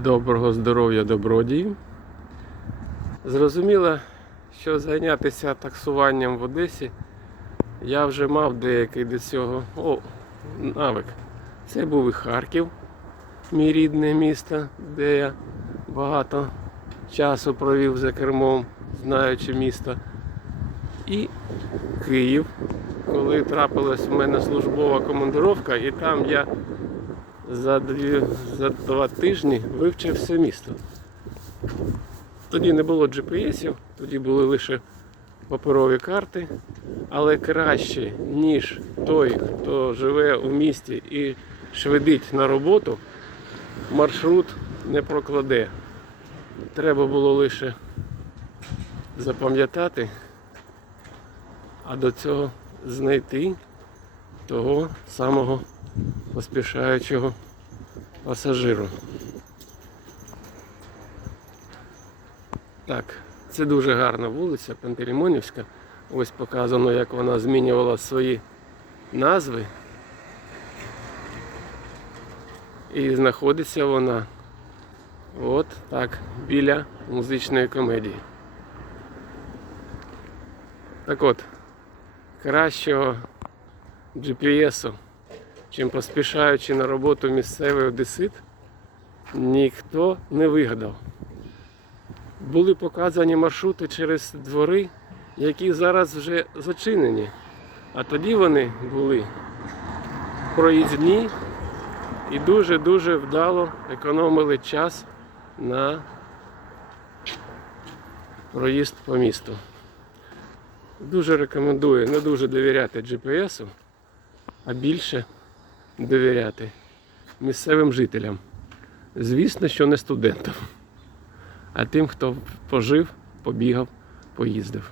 Доброго здоров'я добродію. Зрозуміло, що зайнятися таксуванням в Одесі я вже мав деякий до цього о, навик. Це був і Харків, мій рідне місто, де я багато часу провів за кермом, знаючи місто. І Київ, коли трапилась в мене службова командировка, і там я за, дві, за два тижні вивчив все місто. Тоді не було GPS-ів, тоді були лише паперові карти, але краще, ніж той, хто живе у місті і швидить на роботу, маршрут не прокладе. Треба було лише запам'ятати, а до цього знайти того самого поспішаючого пасажиру. Так, це дуже гарна вулиця Пантелеймонівська. Ось показано, як вона змінювала свої назви. І знаходиться вона от так, біля музичної комедії. Так от, кращого GPS-у чим поспішаючи на роботу місцевий одесит, ніхто не вигадав. Були показані маршрути через двори, які зараз вже зачинені. А тоді вони були проїзні і дуже-дуже вдало економили час на проїзд по місту. Дуже рекомендую не дуже довіряти GPS-у, а більше довіряти місцевим жителям. Звісно, що не студентам, а тим, хто пожив, побігав, поїздив.